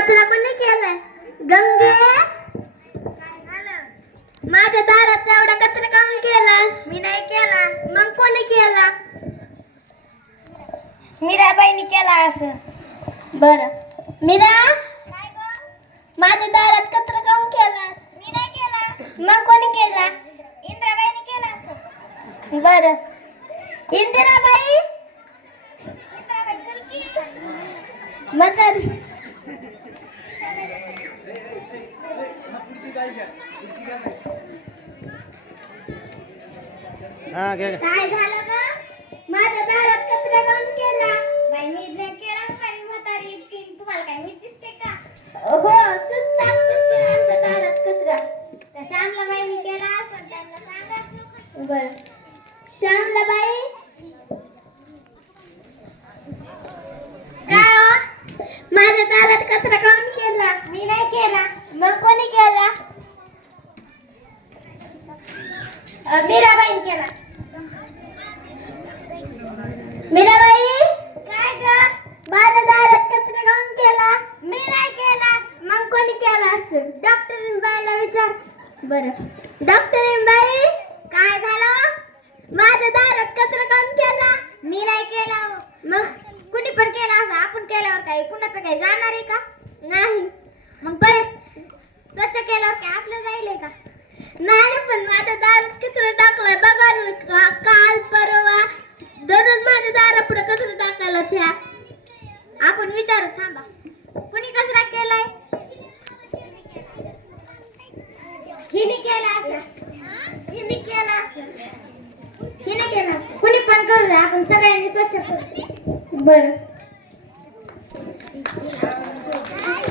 कचरा कोणी केलाय? गंगे, माझ्या दारात एवढा कचरा काऊन केलास? मी नाही केला, मग कोणी केला? मीराबाईनी केला असं. बर, मीरा, काय ग? माझ्या दारात कचरा काऊन केलास? मी नाही केला, मग कोणी केला? इंद्राबाईनी केला असं. बर, इंदिराबाई, इंद्राबाई चल की. मदर, काय झालं ग? माझ्या दारात कचरा काऊन केला? बाई मी नाही केला, बाई म्हातारी इतकी. तुम्हाला काय मी दिसते का? हो, तूच टाकतेस की आमच्या दारात कचरा. त्या श्यामला बाईनी केला असं, त्यांना सांगा. बर, श्यामला बाई, काय हो? माझ्या दारात कचरा काऊन केला? मी नाही केला. मग कोणी केला? मीराबाईनी केला. मीराबाई, काय ग? माझ्या दारात कचरा काऊन केला? मी नाही केला. मग कोणी केला असेल? डॉक्टर बाईला विचार. बरं, डॉक्टर बाई, काय झालं? माझ्या दारात कचरा काऊन केला? मी नाही केला. मग कुणी पण केला असं, आपण केल्यावर काय कुणाचं काही जाणार आहे का? नाही. मग परत स्वच्छ केल्यावर काय आपलं जाईल का? नाही, पण माझ्या दारात कचरा टाकलाय बघा ना. काल परवा दररोज माझ्या दारापुढे कचरा टाकायला त्या. आपण विचारू, थांबा. कुणी कचरा केलाय? हिने केला असं. हिने केला असं. हिने केला असं. कुणी पण करू द्या, आपण सगळ्यांनी स्वच्छ करू. बरं, काय